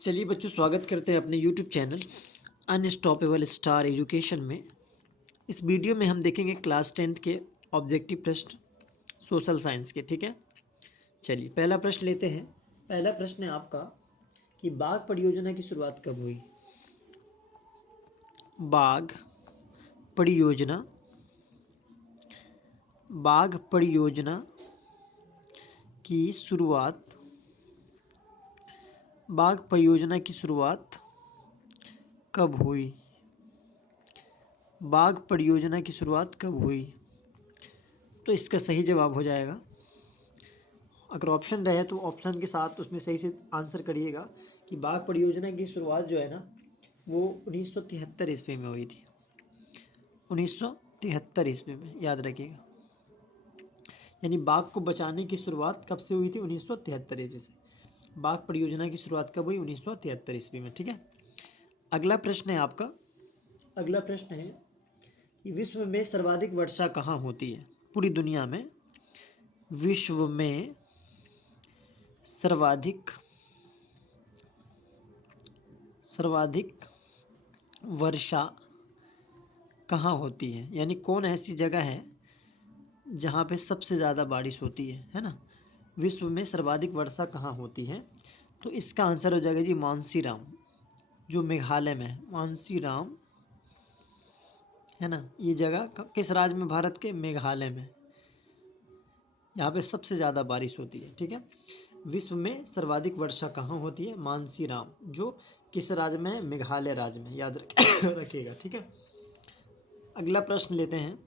चलिए बच्चों, स्वागत करते हैं अपने YouTube channel unstoppable star education में। इस वीडियो में हम देखेंगे क्लास 10th के ऑब्जेक्टिव प्रश्न सोशल साइंस के। ठीक है, चलिए पहला प्रश्न लेते हैं। पहला प्रश्न है आपका कि बाघ परियोजना की शुरुआत कब हुई। बाघ परियोजना बाघ परियोजना की शुरुआत बाघ परियोजना की शुरुआत कब हुई। बाघ परियोजना की शुरुआत कब हुई, तो इसका सही जवाब हो जाएगा। अगर ऑप्शन रहे तो ऑप्शन के साथ उसमें सही से आंसर करिएगा कि बाघ परियोजना की शुरुआत जो है ना वो 1973 ईस्वी में हुई थी। 1973 ईस्वी में, याद रखिएगा। यानी बाघ को बचाने की शुरुआत कब से हुई थी? 1973 ईस्वी से। बाघ परियोजना की शुरुआत कब हुई? 1973 ईस्वी में। ठीक है, अगला प्रश्न है आपका। अगला प्रश्न है कि विश्व में सर्वाधिक वर्षा कहाँ होती है? पूरी दुनिया में विश्व में सर्वाधिक वर्षा कहाँ होती है, यानी कौन ऐसी जगह है जहाँ पे सबसे ज़्यादा बारिश होती है ना। विश्व में सर्वाधिक वर्षा कहाँ होती है, तो इसका आंसर हो जाएगा जी मानसीराम, जो मेघालय में है। मानसीराम है ना, ये जगह किस राज्य में? भारत के मेघालय में। यहाँ पे सबसे ज़्यादा बारिश होती है। ठीक है, विश्व में सर्वाधिक वर्षा कहाँ होती है? मानसीराम, जो किस राज्य में है? मेघालय राज्य में, याद रखिएगा। ठीक है, अगला प्रश्न लेते हैं।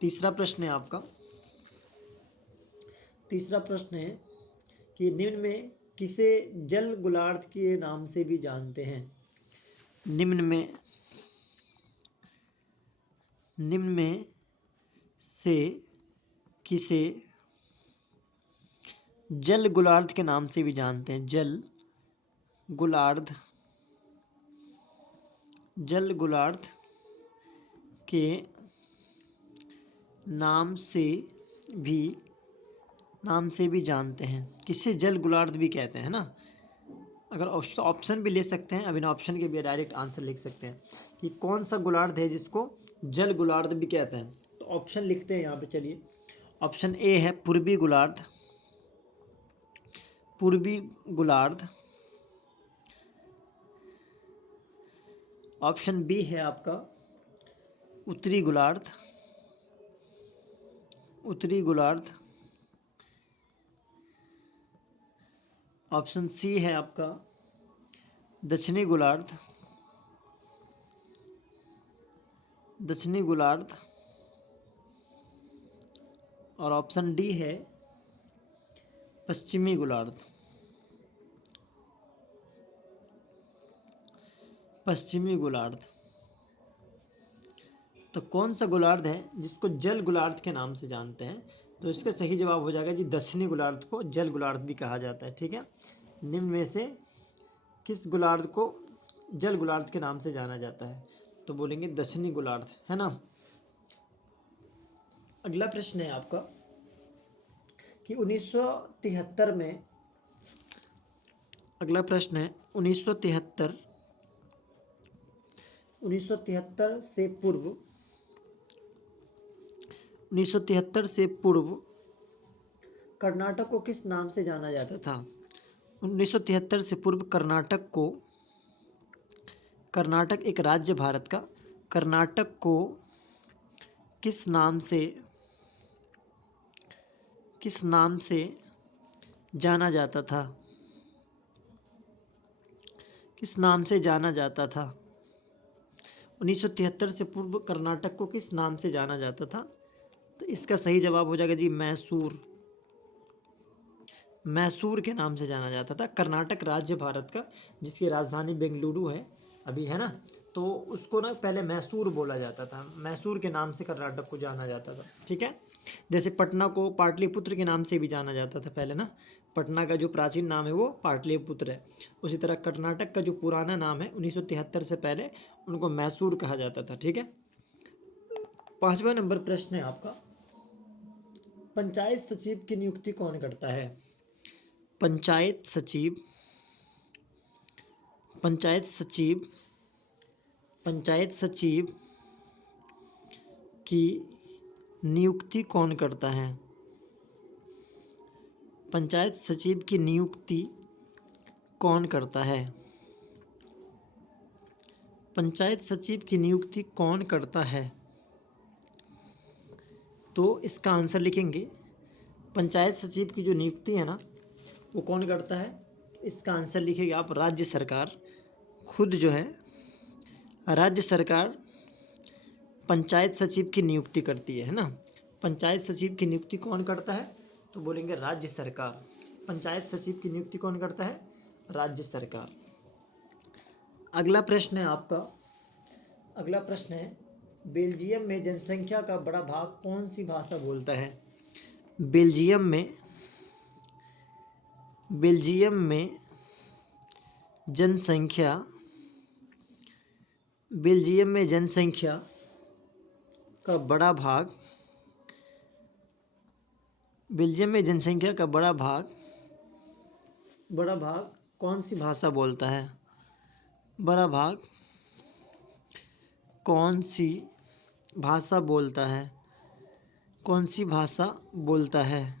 तीसरा प्रश्न है आपका। तीसरा प्रश्न है कि निम्न में किसे जल गुलार्ध के नाम से भी जानते हैं? निम्न में से किसे जल गुलार्ध के नाम से भी जानते हैं? जल गुलार्ध के नाम से भी जानते हैं। किसे जल गुलार्ध भी कहते हैं ना। अगर ऑप्शन भी ले सकते हैं, अभी ऑप्शन के भी डायरेक्ट आंसर लिख सकते हैं कि कौन सा गुलार्ध है जिसको जल गुलार्ध भी कहते हैं। तो ऑप्शन लिखते हैं यहाँ पे। चलिए, ऑप्शन ए है पूर्वी गुलार्ध। ऑप्शन बी है आपका उत्तरी गुलार्ध। ऑप्शन सी है आपका दक्षिणी गुलार्ध। और ऑप्शन डी है पश्चिमी गुलार्ध। तो कौन सा गुलार्ध है जिसको जल गुलार्ध के नाम से जानते हैं? तो इसका सही जवाब हो जाएगा जी दक्षिणी गुलार्ध को जल गुलार्ध भी कहा जाता है। ठीक है, निम्न में से किस गुलार्ध को जल गुलार्ध के नाम से जाना जाता है? तो बोलेंगे दक्षिणी गुलार्ध, है ना। अगला प्रश्न है आपका कि 1973 में, अगला प्रश्न है 1973 से पूर्व कर्नाटक को किस नाम से जाना जाता था? 1973 से पूर्व कर्नाटक एक राज्य भारत का, कर्नाटक को किस नाम से जाना जाता था? किस नाम से जाना जाता था? 1973 से पूर्व कर्नाटक को किस नाम से जाना जाता था? तो इसका सही जवाब हो जाएगा जी मैसूर के नाम से जाना जाता था। कर्नाटक राज्य भारत का, जिसकी राजधानी बेंगलुरु है अभी, है ना। तो उसको ना पहले मैसूर बोला जाता था। मैसूर के नाम से कर्नाटक को जाना जाता था। ठीक है, जैसे पटना को पाटलिपुत्र के नाम से भी जाना जाता था पहले ना। पटना का जो प्राचीन नाम है वो पाटलिपुत्र है। उसी तरह कर्नाटक का जो पुराना नाम है 1973 से पहले, उनको मैसूर कहा जाता था। ठीक है, 5वां नंबर प्रश्न है आपका। पंचायत सचिव की नियुक्ति कौन करता है? पंचायत सचिव पंचायत सचिव की नियुक्ति कौन करता है? पंचायत सचिव की नियुक्ति कौन करता है? पंचायत सचिव की नियुक्ति कौन करता है? तो इसका आंसर लिखेंगे, पंचायत सचिव की जो नियुक्ति है ना, वो कौन करता है? इसका आंसर लिखेंगे आप, राज्य सरकार खुद जो है, राज्य सरकार पंचायत सचिव की नियुक्ति करती है ना। पंचायत सचिव की नियुक्ति कौन करता है? तो बोलेंगे राज्य सरकार। पंचायत सचिव की नियुक्ति कौन करता है? राज्य सरकार। अगला प्रश्न है आपका, अगला प्रश्न है, बेल्जियम में जनसंख्या का बड़ा भाग कौन सी भाषा बोलता है? बेल्जियम में जनसंख्या का बड़ा भाग कौन सी भाषा बोलता है? बड़ा भाग कौन सी भाषा बोलता है? कौन सी भाषा बोलता है?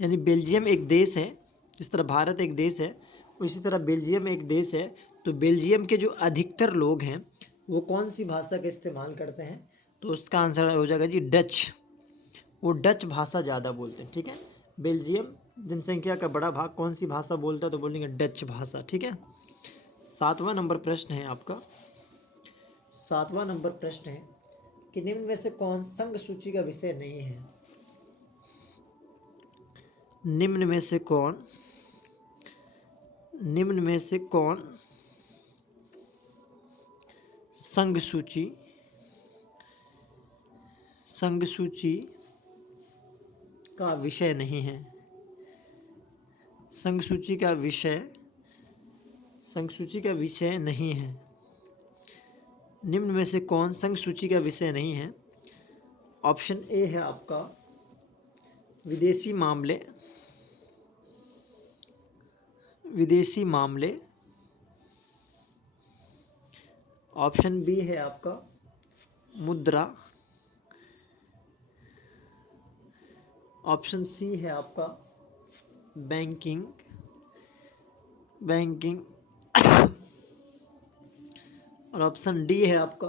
यानी बेल्जियम एक देश है, जिस तरह भारत एक देश है उसी तरह बेल्जियम एक देश है। तो बेल्जियम के जो अधिकतर लोग हैं वो कौन सी भाषा का इस्तेमाल करते हैं? तो उसका आंसर हो जाएगा जी डच। वो डच भाषा ज़्यादा बोलते हैं। ठीक है, बेल्जियम जनसंख्या का बड़ा भाग कौन सी भाषा बोलता है? तो बोलेंगे डच भाषा। ठीक है, 7वां नंबर प्रश्न है आपका, 7वां नंबर प्रश्न है कि निम्न में से कौन संघ सूची का विषय नहीं है? निम्न में से कौन संघ सूची का विषय नहीं है? संघ सूची का विषय नहीं है। निम्न में से कौन संघ सूची का विषय नहीं है? ऑप्शन ए है आपका विदेशी मामले। ऑप्शन बी है आपका मुद्रा। ऑप्शन सी है आपका बैंकिंग और ऑप्शन डी है आपका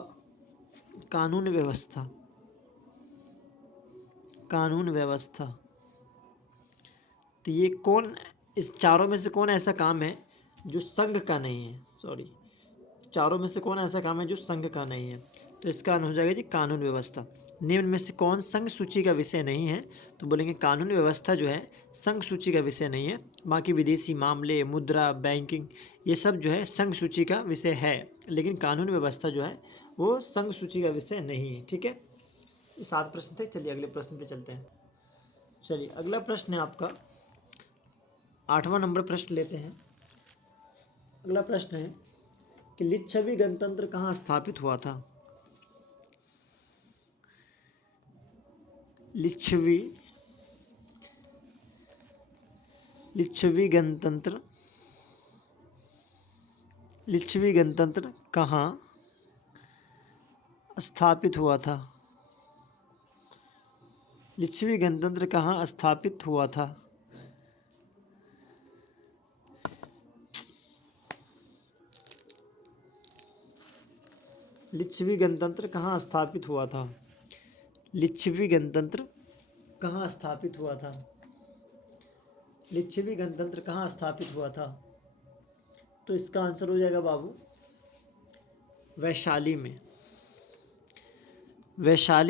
कानून व्यवस्था। तो ये कौन, इस चारों में से कौन ऐसा काम है जो संघ का नहीं है? चारों में से कौन ऐसा काम है जो संघ का नहीं है? तो इसका आंसर हो जाएगा जी कानून व्यवस्था। निम्न में से कौन संघ सूची का विषय नहीं है? तो बोलेंगे कानून व्यवस्था जो है संघ सूची का विषय नहीं है। बाकी विदेशी मामले, मुद्रा, बैंकिंग, ये सब जो है संघ सूची का विषय है, लेकिन कानून व्यवस्था जो है वो संघ सूची का विषय नहीं है। ठीक है, ये 7 प्रश्न थे। चलिए अगले प्रश्न पे चलते हैं। चलिए अगला प्रश्न है आपका 8वां नंबर प्रश्न लेते हैं। अगला प्रश्न है कि लिच्छवी गणतंत्र कहाँ स्थापित हुआ था? लिच्छवी गणतंत्र कहाँ स्थापित हुआ था? लिच्छवी गणतंत्र कहाँ स्थापित हुआ था? लिच्छवी गणतंत्र कहाँ स्थापित हुआ था? लिच्छवी गणतंत्र कहाँ स्थापित हुआ था? लिच्छवी गणतंत्र कहाँ स्थापित हुआ था? तो इसका आंसर हो जाएगा बाबू वैशाली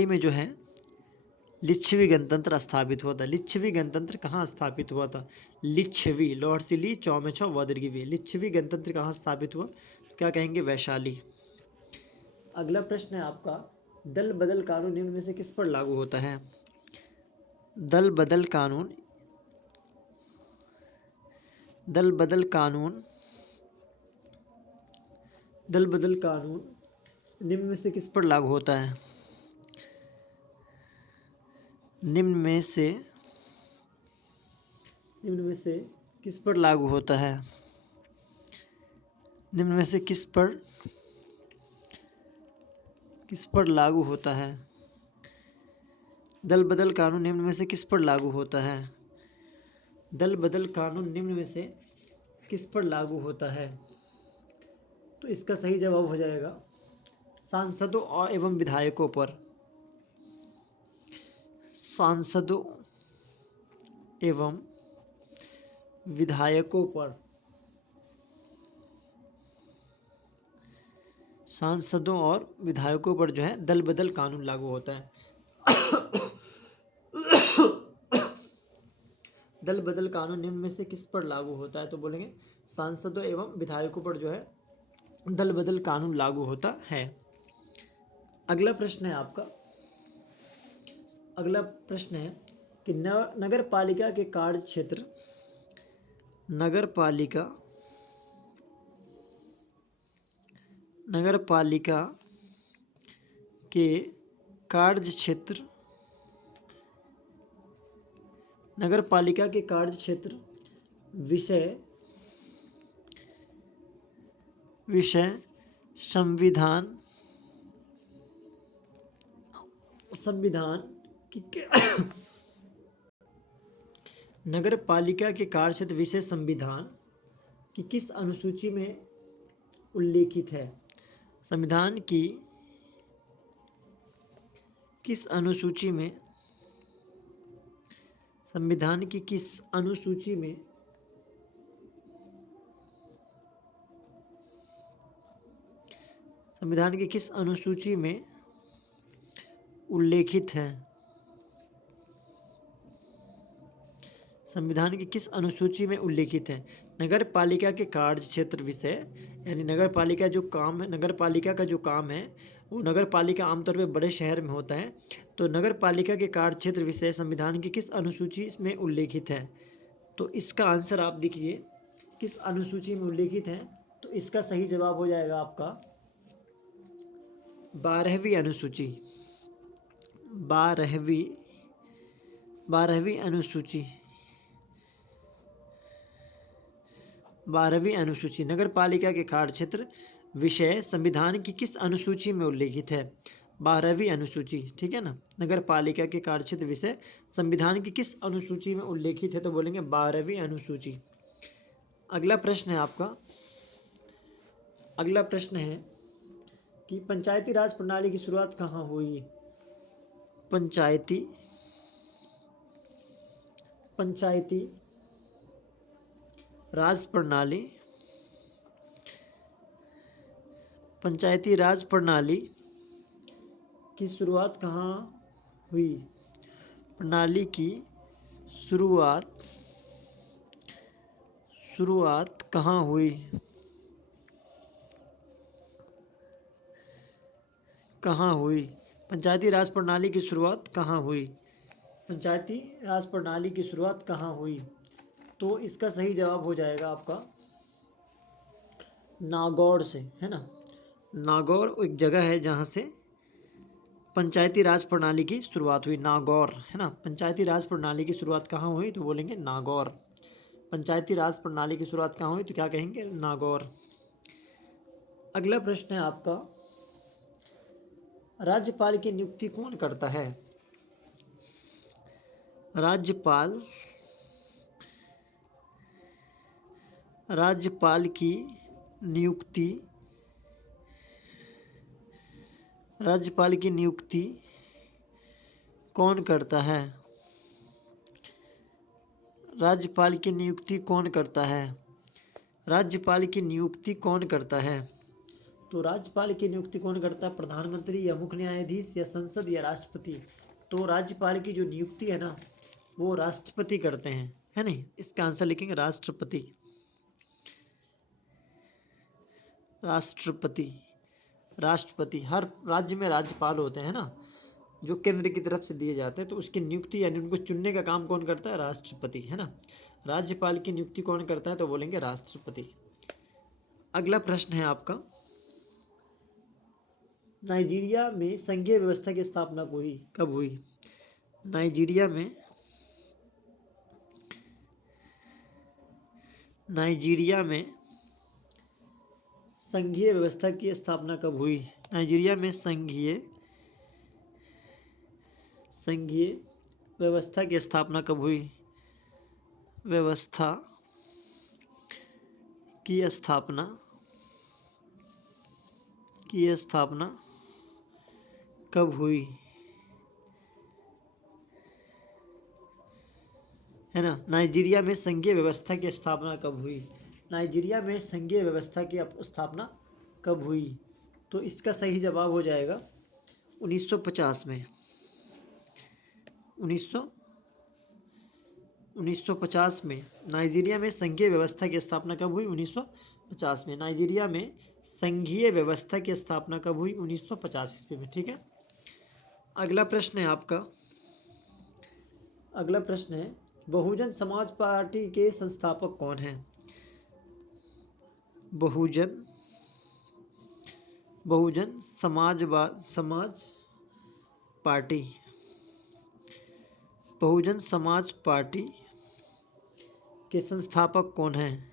में जो है लिच्छवी गणतंत्र स्थापित हुआ था। लिच्छवी गणतंत्र कहाँ स्थापित हुआ था? लिच्छवी, लोअर सी ली, चौ में छौ, व दीर्घ वी। लिच्छवी गणतंत्र कहाँ स्थापित हुआ? क्या कहेंगे? वैशाली। अगला प्रश्न है आपका, दल बदल कानून निम्न में से किस पर लागू होता है? दल बदल कानून निम्न में से किस पर लागू होता है? निम्न में से किस पर लागू होता है? निम्न में से किस पर लागू होता है? दल बदल कानून निम्न में से किस पर लागू होता है? दल बदल कानून निम्न में से किस पर लागू होता है? तो इसका सही जवाब हो जाएगा सांसदों और एवं विधायकों पर। सांसदों एवं विधायकों पर। सांसदों और विधायकों पर जो है दल बदल कानून लागू होता है। दल बदल कानून निम्न में से किस पर लागू होता है? तो बोलेंगे सांसदों एवं विधायकों पर जो है दल बदल कानून लागू होता है। अगला प्रश्न है आपका, अगला प्रश्न है कि नगर पालिका के कार्य क्षेत्र, नगर पालिका के कार्य क्षेत्र, नगर पालिका के कार्य क्षेत्र विषय संविधान की नगर पालिका के कार्य क्षेत्र विषय संविधान की किस अनुसूची में उल्लेखित है? संविधान की किस अनुसूची में, संविधान की किस अनुसूची में संविधान की किस अनुसूची में उल्लेखित है? संविधान की किस अनुसूची में उल्लेखित है? नगर पालिका के कार्य क्षेत्र विषय, यानी नगर पालिका जो काम है, नगर पालिका का जो काम है वो नगर पालिका आमतौर पर बड़े शहर में होता है। तो नगर पालिका के कार्य क्षेत्र विषय संविधान की किस अनुसूची में उल्लेखित है? तो इसका आंसर आप देखिए किस अनुसूची में उल्लेखित है। तो इसका सही जवाब हो जाएगा आपका 12वीं अनुसूची। 12वीं अनुसूची, 12वीं अनुसूची नगर पालिका के कार्य क्षेत्र विषय संविधान की किस अनुसूची में उल्लेखित है? 12वीं अनुसूची, ठीक है ना। नगर पालिका के कार्य क्षेत्र विषय संविधान की किस अनुसूची में उल्लेखित है? तो बोलेंगे 12वीं अनुसूची। अगला प्रश्न है आपका, अगला प्रश्न है कि पंचायती राज प्रणाली की शुरुआत कहाँ हुई? पंचायती राज प्रणाली, पंचायती राज प्रणाली की शुरुआत कहाँ हुई? प्रणाली की शुरुआत कहाँ हुई? कहाँ हुई? पंचायती राज प्रणाली की शुरुआत कहाँ हुई? पंचायती राज प्रणाली की शुरुआत कहाँ हुई? तो इसका सही जवाब हो जाएगा आपका नागौर से, है ना। नागौर एक जगह है जहाँ से पंचायती राज प्रणाली की शुरुआत हुई, नागौर, है ना। पंचायती राज प्रणाली की शुरुआत कहाँ हुई? तो बोलेंगे नागौर। पंचायती राज प्रणाली की शुरुआत कहाँ हुई? तो क्या कहेंगे? नागौर। अगला प्रश्न है आपका, राज्यपाल की नियुक्ति कौन करता है? राज्यपाल की नियुक्ति, राज्यपाल की नियुक्ति कौन करता है? राज्यपाल की नियुक्ति कौन करता है? राज्यपाल की नियुक्ति कौन करता है? तो राज्यपाल की नियुक्ति कौन करता है? प्रधानमंत्री या मुख्य न्यायाधीश या संसद या राष्ट्रपति? तो राज्यपाल की जो नियुक्ति है ना वो राष्ट्रपति करते हैं, है नहीं। इसका आंसर लिखेंगे राष्ट्रपति। राष्ट्रपति हर राज्य में राज्यपाल होते हैं ना जो केंद्र की तरफ से दिए जाते हैं, तो उसकी नियुक्ति यानी उनको चुनने का काम कौन करता है? राष्ट्रपति, है ना। राज्यपाल की नियुक्ति कौन करता है? तो बोलेंगे राष्ट्रपति। अगला प्रश्न है आपका, नाइजीरिया में संघीय व्यवस्था की स्थापना कब हुई? नाइजीरिया में संघीय व्यवस्था की स्थापना कब हुई? नाइजीरिया में संघीय व्यवस्था की स्थापना कब हुई? व्यवस्था की स्थापना कब हुई, है ना? नाइजीरिया में संघीय व्यवस्था की स्थापना कब हुई? नाइजीरिया में संघीय व्यवस्था की स्थापना कब हुई? तो इसका सही जवाब हो जाएगा 1950 में। 1950 में नाइजीरिया में संघीय व्यवस्था की स्थापना कब हुई? 1950 में। नाइजीरिया में संघीय व्यवस्था की स्थापना कब हुई? 1950 ईस्वी में। ठीक है। अगला प्रश्न है आपका, अगला प्रश्न है बहुजन समाज पार्टी के संस्थापक कौन हैं? बहुजन समाज पार्टी, बहुजन समाज पार्टी के संस्थापक कौन हैं?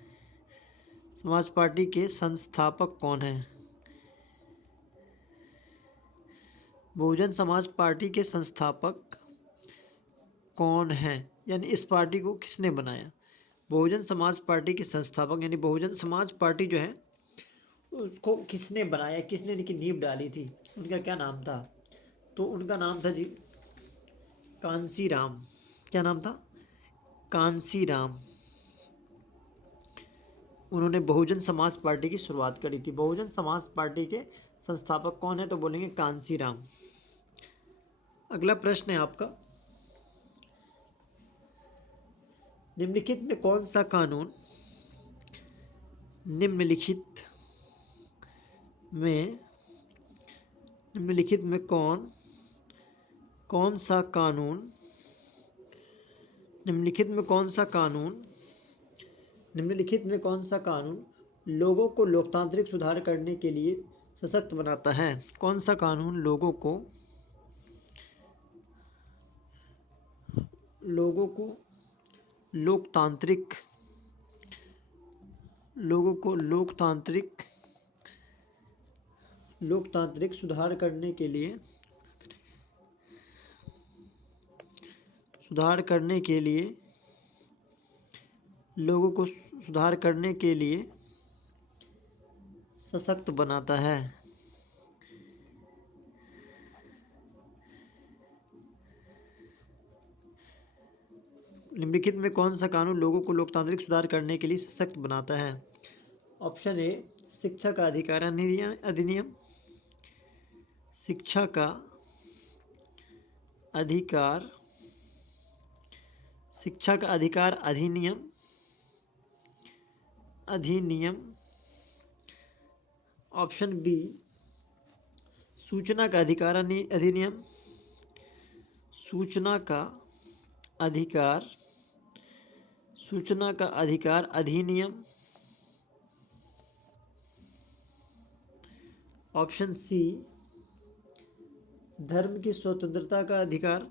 समाज पार्टी के संस्थापक कौन हैं? बहुजन समाज पार्टी के संस्थापक कौन हैं, यानी इस पार्टी को किसने बनाया? बहुजन समाज पार्टी के संस्थापक यानी बहुजन समाज पार्टी जो है उसको किसने बनाया, किसने इनकी नींव डाली थी, उनका क्या नाम था? तो उनका नाम था जी कांसी राम। क्या नाम था? कांसी राम। उन्होंने बहुजन समाज पार्टी की शुरुआत करी थी। बहुजन समाज पार्टी के संस्थापक कौन है? तो बोलेंगे कांसी राम। अगला प्रश्न है आपका, निम्नलिखित में कौन सा कानून निम्नलिखित में कौन सा कानून लोगों को लोकतांत्रिक सुधार करने के लिए सशक्त बनाता है? कौन सा कानून लोगों को लोकतांत्रिक सुधार करने के लिए सशक्त बनाता है? निम्नलिखित में कौन सा कानून लोगों को लोकतांत्रिक सुधार करने के लिए सशक्त बनाता है? ऑप्शन ए शिक्षा का अधिकार अधिनियम, शिक्षा का अधिकार अधिनियम। ऑप्शन बी सूचना का अधिकार अधिनियम, सूचना का अधिकार अधिनियम। ऑप्शन सी धर्म की स्वतंत्रता का अधिकार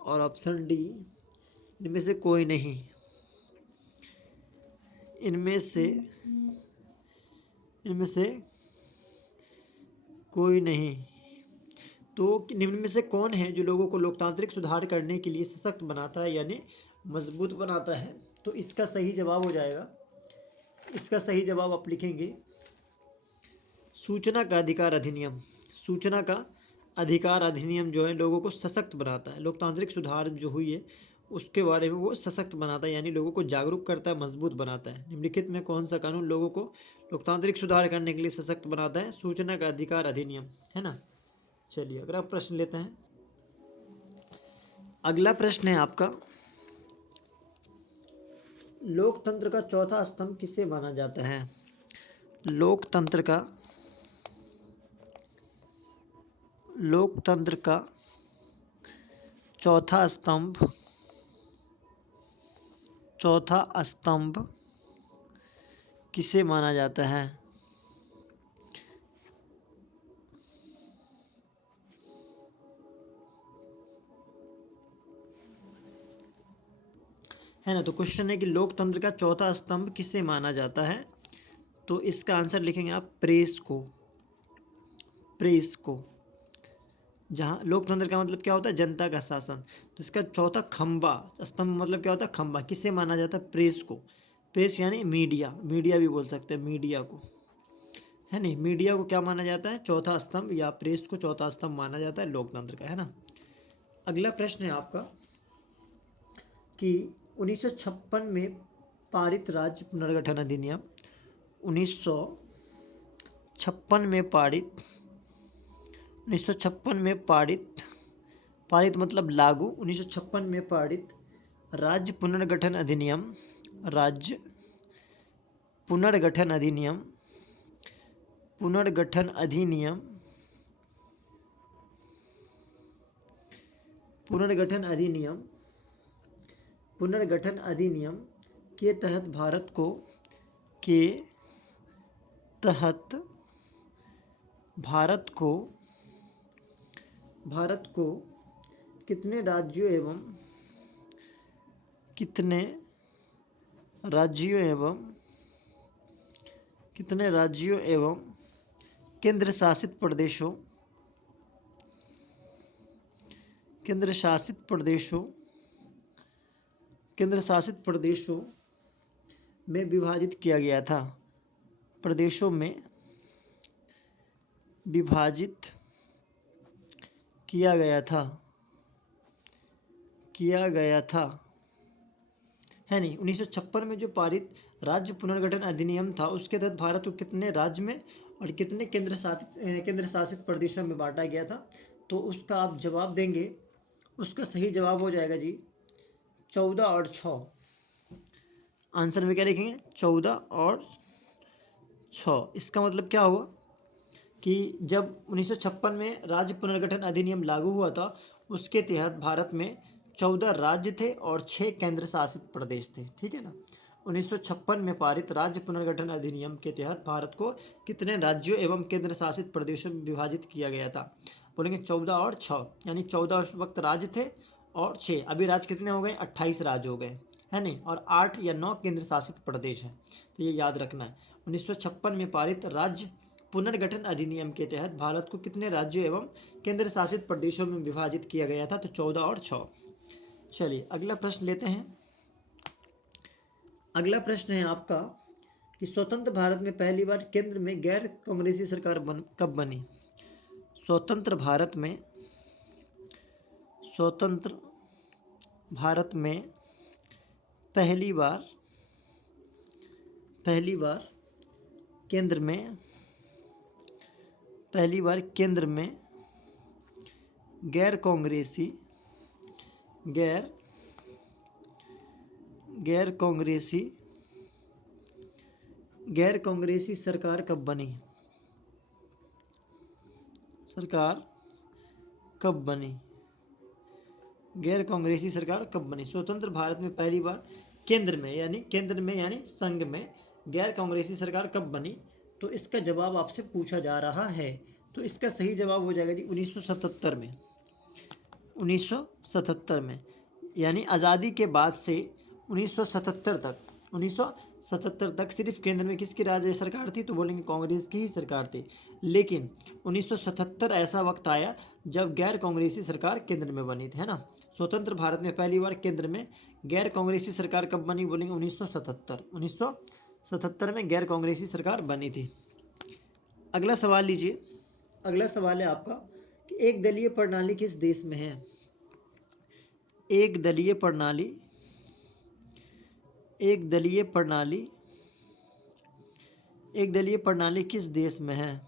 और ऑप्शन डी इनमें से कोई नहीं। इनमें से कोई नहीं। तो निम्न में से कौन है जो लोगों को लोकतांत्रिक सुधार करने के लिए सशक्त बनाता है यानी मजबूत बनाता है? तो इसका सही जवाब हो जाएगा, इसका सही जवाब आप लिखेंगे सूचना का अधिकार अधिनियम। सूचना का अधिकार अधिनियम जो है लोगों को सशक्त बनाता है, लोकतांत्रिक सुधार जो हुई है उसके बारे में वो सशक्त बनाता है यानी लोगों को जागरूक करता है, मजबूत बनाता है। निम्नलिखित में कौन सा कानून लोगों को लोकतांत्रिक सुधार करने के लिए सशक्त बनाता है? सूचना का अधिकार अधिनियम, है ना। चलिए अगला प्रश्न लेते हैं। अगला प्रश्न है आपका, लोकतंत्र का चौथा स्तंभ किसे माना जाता है? लोकतंत्र का चौथा स्तंभ किसे माना जाता है? है ना। तो क्वेश्चन है कि लोकतंत्र का चौथा स्तंभ किसे माना जाता है, तो इसका आंसर लिखेंगे आप प्रेस को। प्रेस को, जहाँ लोकतंत्र का मतलब क्या होता है, जनता का शासन, तो इसका चौथा खंबा, स्तंभ मतलब क्या होता है, खंबा, किसे माना जाता है, प्रेस को। प्रेस यानी मीडिया, मीडिया भी बोल सकते हैं मीडिया को, है नहीं। मीडिया को क्या माना जाता है, चौथा स्तंभ, या प्रेस को चौथा स्तंभ माना जाता है लोकतंत्र का, है ना। अगला प्रश्न है आपका कि 1956 में पारित राज्य पुनर्गठन अधिनियम, 1956 में पारित, 1956 में पारित, पारित मतलब लागू, 1956 में पारित राज्य पुनर्गठन अधिनियम, राज्य पुनर्गठन अधिनियम, पुनर्गठन अधिनियम, पुनर्गठन अधिनियम, पुनर्गठन अधिनियम के तहत भारत को, के तहत भारत को, भारत को कितने राज्यों एवं, कितने राज्यों एवं, कितने राज्यों एवं केंद्र शासित प्रदेशों, केंद्र शासित प्रदेशों, केंद्र शासित प्रदेशों में विभाजित किया गया था, प्रदेशों में विभाजित किया गया था, किया गया था, है नहीं। 1956 में जो पारित राज्य पुनर्गठन अधिनियम था, उसके तहत भारत को कितने राज्य में और कितने केंद्र शासित प्रदेशों में बांटा गया था, तो उसका आप जवाब देंगे, उसका सही जवाब हो जाएगा जी 14 और 6। आंसर में क्या लिखेंगे, 14 और 6। इसका मतलब क्या हुआ कि जब 1956 में राज्य पुनर्गठन अधिनियम लागू हुआ था, उसके तहत भारत में 14 राज्य थे और 6 केंद्र शासित प्रदेश थे, ठीक है ना। 1956 में पारित राज्य पुनर्गठन अधिनियम के तहत भारत को कितने राज्यों एवं केंद्र शासित प्रदेशों में विभाजित किया गया था, बोलेंगे 14 और 6, यानी 14 उस वक्त राज्य थे और 6, अभी राज्य कितने हो गए, 28 राज्य हो गए, है नहीं, और 8 या 9 केंद्र शासित प्रदेश हैं, तो ये याद रखना है। 1956 में पारित राज्य पुनर्गठन अधिनियम के तहत भारत को कितने राज्यों एवं केंद्र शासित प्रदेशों में विभाजित किया गया था, तो 14 और 6। चलिए अगला प्रश्न लेते हैं। अगला प्रश्न है आपका कि स्वतंत्र भारत में पहली बार केंद्र में गैर कांग्रेसी सरकार कब बनी। स्वतंत्र भारत में, स्वतंत्र भारत में पहली बार, पहली बार केंद्र में, पहली बार केंद्र में गैर कांग्रेसी, गैर कांग्रेसी, गैर कांग्रेसी सरकार कब बनी, सरकार कब बनी, गैर कांग्रेसी सरकार कब बनी। स्वतंत्र भारत में पहली बार केंद्र में, यानी केंद्र में यानी संघ में गैर कांग्रेसी सरकार कब बनी, तो इसका जवाब आपसे पूछा जा रहा है, तो इसका सही जवाब हो जाएगा जी 1977 में। 1977 में, यानी आज़ादी के बाद से 1977 तक, 1977 तक सिर्फ केंद्र में किसकी राज्य सरकार थी, तो बोलेंगे कांग्रेस की ही सरकार थी। लेकिन 1977 ऐसा वक्त आया जब गैर कांग्रेसी सरकार केंद्र में बनी थी, है ना। स्वतंत्र भारत में पहली बार केंद्र में गैर कांग्रेसी सरकार कब बनी, बोलेंगे 1977, 1977 में गैर कांग्रेसी सरकार बनी थी। अगला सवाल लीजिए। अगला सवाल है आपका कि एक दलीय प्रणाली किस देश में है। एक दलीय प्रणाली, एक दलीय प्रणाली, एक दलीय प्रणाली किस देश में है।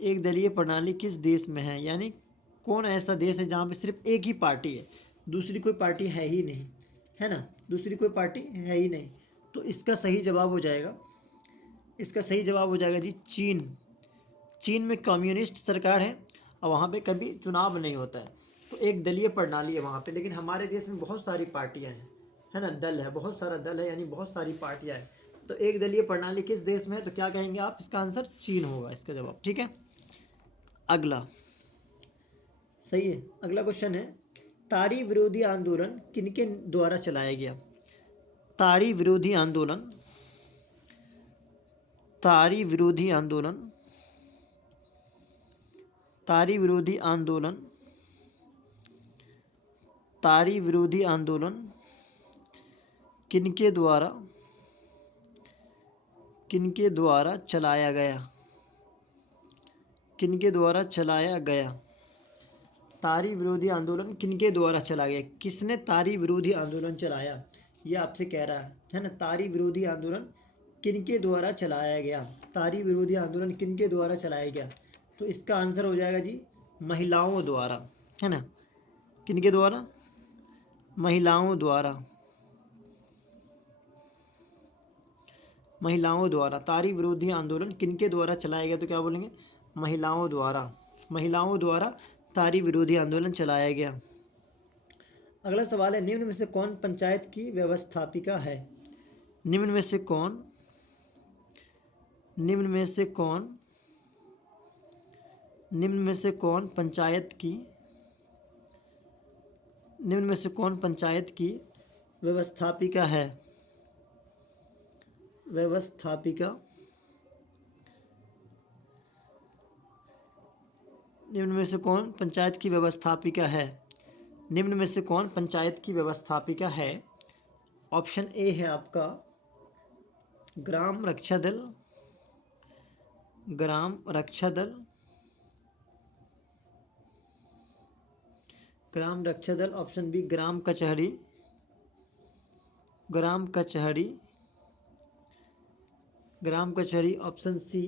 एक दलीय प्रणाली किस देश में है, यानी कौन ऐसा देश है जहाँ पे सिर्फ एक ही पार्टी है, दूसरी कोई पार्टी है ही नहीं, है ना, दूसरी कोई पार्टी है ही नहीं। तो इसका सही जवाब हो जाएगा, इसका सही जवाब हो जाएगा जी चीन। चीन में कम्युनिस्ट सरकार है और वहाँ पे कभी चुनाव नहीं होता है, तो एक दलीय प्रणाली है वहाँ पे। लेकिन हमारे देश में बहुत सारी पार्टियाँ हैं, है ना, दल है, बहुत सारा दल है, यानी बहुत सारी पार्टियाँ हैं। तो एक दलीय प्रणाली किस देश में है, तो क्या कहेंगे आप, इसका आंसर चीन होगा इसका जवाब, ठीक है। अगला सही है। अगला क्वेश्चन है ताड़ी विरोधी आंदोलन किनके द्वारा चलाया गया? ताड़ी विरोधी आंदोलन, ताड़ी विरोधी आंदोलन, ताड़ी विरोधी आंदोलन, ताड़ी विरोधी आंदोलन किनके द्वारा चलाया गया? किनके द्वारा चलाया गया? ताड़ी विरोधी आंदोलन किनके द्वारा चलाया गया? किसने ताड़ी विरोधी आंदोलन चलाया, ये आपसे कह रहा है ना। ताड़ी विरोधी आंदोलन किनके द्वारा चलाया गया? ताड़ी विरोधी आंदोलन किनके द्वारा चलाया गया? तो इसका आंसर हो जाएगा जी महिलाओं द्वारा, है ना। किनके द्वारा? महिलाओं द्वारा, महिलाओं द्वारा। ताड़ी विरोधी आंदोलन किनके द्वारा चलाया गया? तो क्या बोलेंगे? महिलाओं द्वारा, महिलाओं द्वारा ताड़ी विरोधी आंदोलन चलाया गया। अगला सवाल है, निम्न में से कौन पंचायत की व्यवस्थापिका है? निम्न में से कौन, निम्न में से कौन, निम्न में से कौन पंचायत की, निम्न में से कौन पंचायत की व्यवस्थापिका है? व्यवस्थापिका, निम्न में से कौन पंचायत की व्यवस्थापिका है? निम्न में से कौन पंचायत की व्यवस्थापिका है? ऑप्शन ए है आपका ग्राम रक्षा दल, ग्राम रक्षा दल, ग्राम रक्षा दल। ऑप्शन बी ग्राम कचहरी, ग्राम कचहरी, ग्राम कचहरी। ऑप्शन सी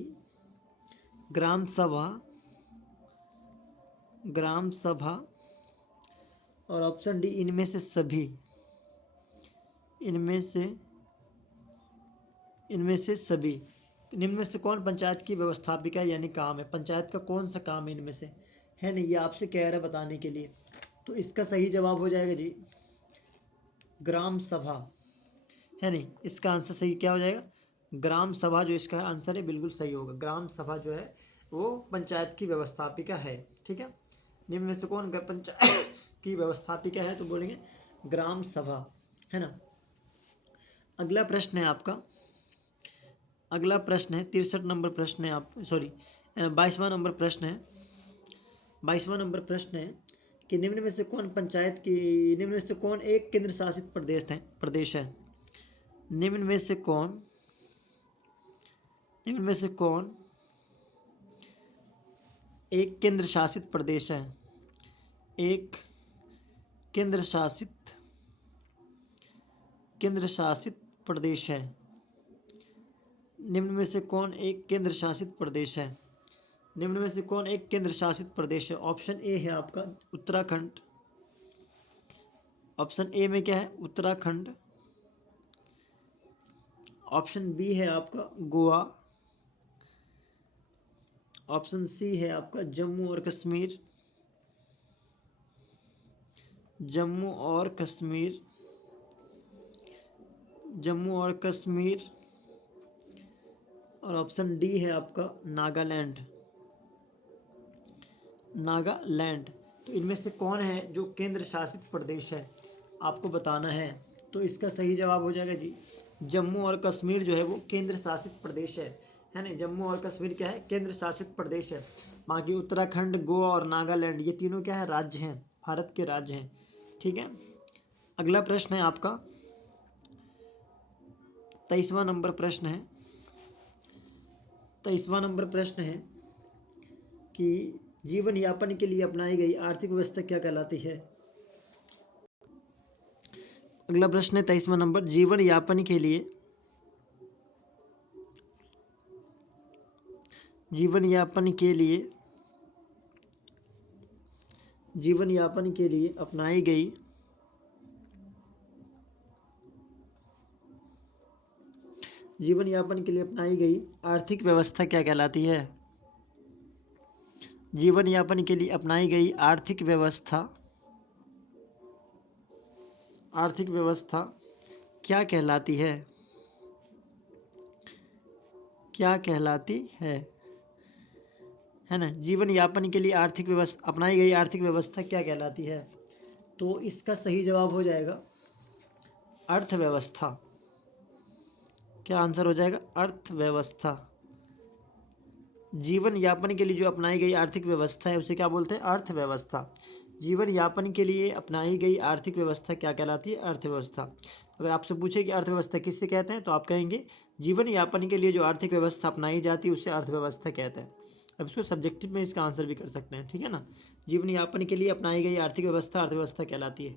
ग्राम सभा, ग्राम सभा। और ऑप्शन डी इनमें से सभी, इनमें से सभी। निम्न में से कौन पंचायत की व्यवस्थापिका यानी काम है? पंचायत का कौन सा काम है इनमें से, है नहीं, ये आपसे कह रहा है बताने के लिए। तो इसका सही जवाब हो जाएगा जी ग्राम सभा, है नहीं। इसका आंसर सही क्या हो जाएगा? ग्राम सभा जो इसका आंसर है बिल्कुल सही होगा। ग्राम सभा जो है वो पंचायत की व्यवस्थापिका है, ठीक है। निम्न में से कौन पंचायत की व्यवस्थापिका है? तो बोलेंगे ग्राम सभा, है ना। अगला प्रश्न है आपका, अगला प्रश्न है 63 नंबर प्रश्न है, आप सॉरी 22वां नंबर प्रश्न है। 22वां नंबर प्रश्न है कि निम्न में से कौन पंचायत की, निम्न में से कौन एक केंद्र शासित प्रदेश है? निम्न में से कौन, निम्न में से कौन एक केंद्र शासित प्रदेश है? एक केंद्र शासित प्रदेश है। निम्न में से कौन एक केंद्र शासित प्रदेश है? निम्न में से कौन एक केंद्र शासित प्रदेश है? ऑप्शन ए है आपका उत्तराखंड। ऑप्शन ए में क्या है? उत्तराखंड। ऑप्शन बी है आपका गोवा। ऑप्शन सी है आपका जम्मू और कश्मीर, जम्मू और कश्मीर, जम्मू और कश्मीर। और ऑप्शन डी है आपका नागालैंड, नागालैंड। तो इनमें से कौन है जो केंद्र शासित प्रदेश है, आपको बताना है। तो इसका सही जवाब हो जाएगा जी जम्मू और कश्मीर जो है वो केंद्र शासित प्रदेश है ना। जम्मू और कश्मीर क्या है? केंद्र शासित प्रदेश है। बाकी उत्तराखंड, गोवा और नागालैंड ये तीनों क्या है? राज्य हैं, भारत के राज्य हैं, ठीक है। अगला प्रश्न है आपका 23वां नंबर प्रश्न है। 23वां नंबर प्रश्न है कि जीवन यापन के लिए अपनाई गई आर्थिक व्यवस्था क्या कहलाती है? अगला प्रश्न है 23वां नंबर, जीवन यापन के लिए, जीवन यापन के लिए, जीवन यापन के लिए अपनाई गई जीवन यापन के लिए अपनाई गई आर्थिक व्यवस्था क्या कहलाती है? जीवन यापन के लिए अपनाई गई आर्थिक व्यवस्था, आर्थिक व्यवस्था क्या कहलाती है? क्या कहलाती है ना। जीवन यापन के लिए आर्थिक व्यवस्था, अपनाई गई आर्थिक व्यवस्था क्या कहलाती है? तो इसका सही जवाब हो जाएगा अर्थव्यवस्था। क्या आंसर हो जाएगा? अर्थव्यवस्था। जीवन यापन के लिए जो अपनाई गई आर्थिक व्यवस्था है उसे क्या बोलते हैं? अर्थव्यवस्था। जीवन यापन के लिए अपनाई गई आर्थिक व्यवस्था क्या कहलाती है? अर्थव्यवस्था। अगर आपसे पूछे कि अर्थव्यवस्था किससे कहते हैं तो आप कहेंगे जीवन यापन के लिए जो आर्थिक व्यवस्था अपनाई जाती है उसे अर्थव्यवस्था कहते हैं। अब इसको सब्जेक्टिव में इसका आंसर भी कर सकते हैं, ठीक है ना। जीवन यापन के लिए अपनाई गई आर्थिक व्यवस्था अर्थव्यवस्था कहलाती है,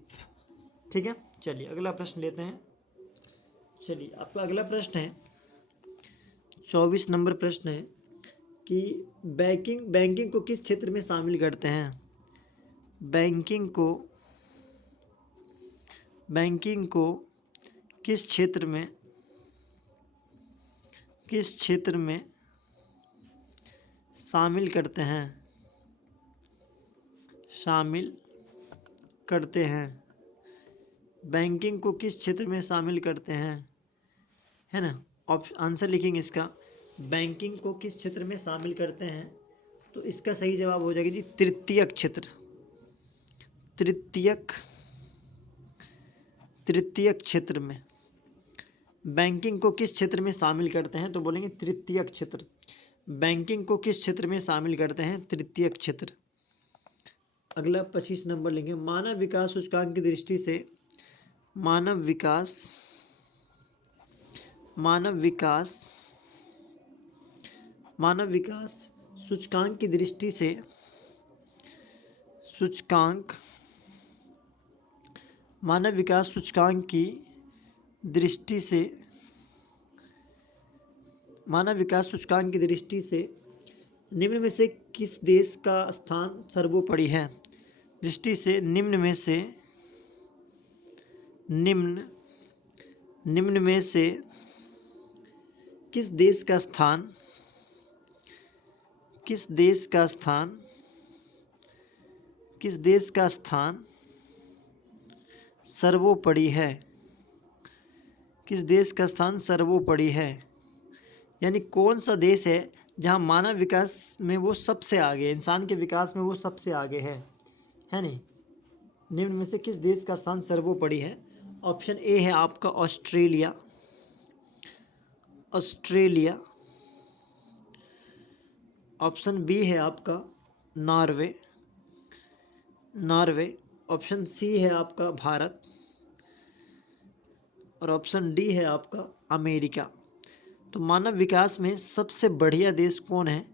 ठीक है। चलिए अगला प्रश्न लेते हैं। चलिए आपका अगला प्रश्न है 24 नंबर प्रश्न है कि बैंकिंग को किस क्षेत्र में शामिल करते हैं? बैंकिंग को किस क्षेत्र में शामिल करते हैं? बैंकिंग को किस क्षेत्र में शामिल करते हैं, है ना। आंसर लिखेंगे इसका, बैंकिंग को किस क्षेत्र में शामिल करते हैं, तो इसका सही जवाब हो जाएगा जी तृतीयक क्षेत्र। तृतीयक क्षेत्र में बैंकिंग को किस क्षेत्र में शामिल करते हैं, तो बोलेंगे तृतीयक क्षेत्र। बैंकिंग को किस क्षेत्र में शामिल करते हैं? तृतीयक क्षेत्र। अगला 25 नंबर लेंगे। मानव विकास सूचकांक की दृष्टि से मानव विकास सूचकांक की दृष्टि से मानव विकास सूचकांक की दृष्टि से निम्न में से किस देश का स्थान सर्वोपरि है? दृष्टि से निम्न में से किस देश का स्थान सर्वोपरि है? किस देश का स्थान सर्वोपरि है, यानी कौन सा देश है जहाँ मानव विकास में वो सबसे आगे, इंसान के विकास में वो सबसे आगे है नहीं। निम्न में से किस देश का स्थान सर्वोपरि है? ऑप्शन ए है आपका ऑस्ट्रेलिया। ऑप्शन बी है आपका नॉर्वे। ऑप्शन सी है आपका भारत और ऑप्शन डी है आपका अमेरिका। तो मानव विकास में सबसे बढ़िया देश कौन है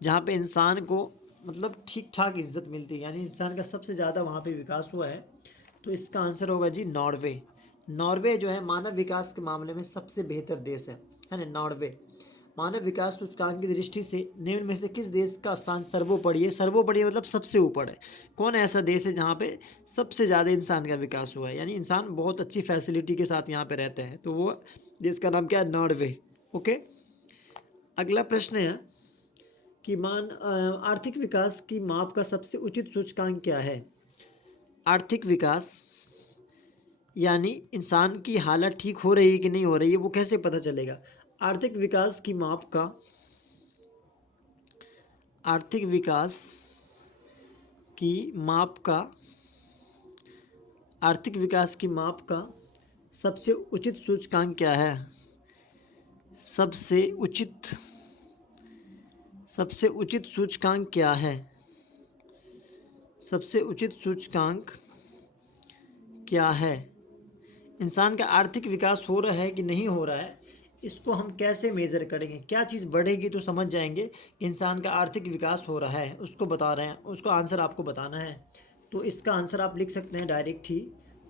जहाँ पे इंसान को मतलब ठीक ठाक इज्जत मिलती है, यानी इंसान का सबसे ज़्यादा वहाँ पे विकास हुआ है? तो इसका आंसर होगा जी नॉर्वे जो है मानव विकास के मामले में सबसे बेहतर देश है ना। नॉर्वे मानव विकास सूचकांक की दृष्टि से निम्न में से किस देश का स्थान सर्वोपरि है? सर्वोपरि मतलब सबसे ऊपर है। कौन ऐसा देश है जहाँ पे सबसे ज़्यादा इंसान का विकास हुआ है, यानी इंसान बहुत अच्छी फैसिलिटी के साथ यहाँ पे रहते हैं, तो वो देश का नाम क्या है? नॉर्वे। ओके। अगला प्रश्न है कि आर्थिक विकास की माप का सबसे उचित सूचकांक क्या है? आर्थिक विकास यानी इंसान की हालत ठीक हो रही है कि नहीं हो रही है, वो कैसे पता चलेगा? आर्थिक विकास की माप का सबसे उचित सूचकांक क्या है? सबसे उचित सूचकांक क्या है? सबसे उचित सूचकांक क्या है? इंसान का आर्थिक विकास हो रहा है कि नहीं हो रहा है, इसको हम कैसे मेज़र करेंगे? क्या चीज़ बढ़ेगी तो समझ जाएंगे कि इंसान का आर्थिक विकास हो रहा है, उसको बता रहे हैं, उसको आंसर आपको बताना है। तो इसका आंसर आप लिख सकते हैं डायरेक्ट ही,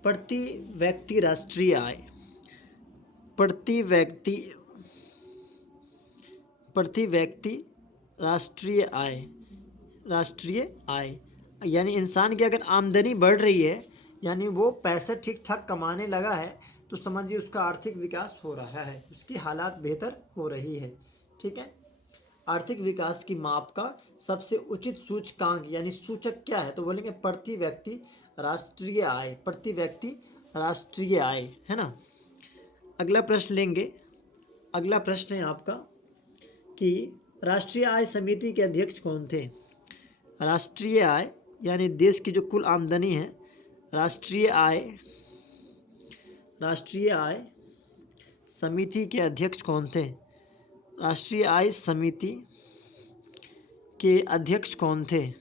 प्रति व्यक्ति राष्ट्रीय राष्ट्रीय आय यानी इंसान की अगर आमदनी बढ़ रही है, यानी वो पैसा ठीक ठाक कमाने लगा है, तो समझिए उसका आर्थिक विकास हो रहा है, उसकी हालात बेहतर हो रही है, ठीक है। आर्थिक विकास की माप का सबसे उचित सूचकांक यानी सूचक क्या है? तो बोलेंगे प्रति व्यक्ति राष्ट्रीय आय, है ना। अगला प्रश्न लेंगे। अगला प्रश्न है आपका कि राष्ट्रीय आय समिति के अध्यक्ष कौन थे? राष्ट्रीय आय यानी देश की जो कुल आमदनी है, राष्ट्रीय आय समिति के अध्यक्ष कौन थे? राष्ट्रीय आय समिति के अध्यक्ष कौन थे?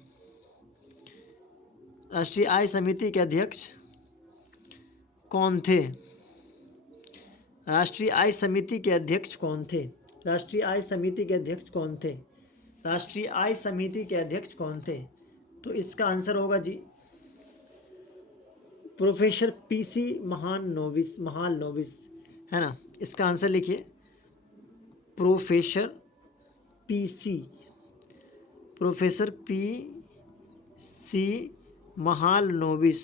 राष्ट्रीय आय समिति के अध्यक्ष कौन थे? राष्ट्रीय आय समिति के अध्यक्ष कौन थे? राष्ट्रीय आय समिति के अध्यक्ष कौन थे? राष्ट्रीय आय समिति के अध्यक्ष कौन थे? तो इसका आंसर होगा जी प्रोफेसर पीसी महालनोबिस, है ना। इसका आंसर लिखिए professor PC Mahalanobis.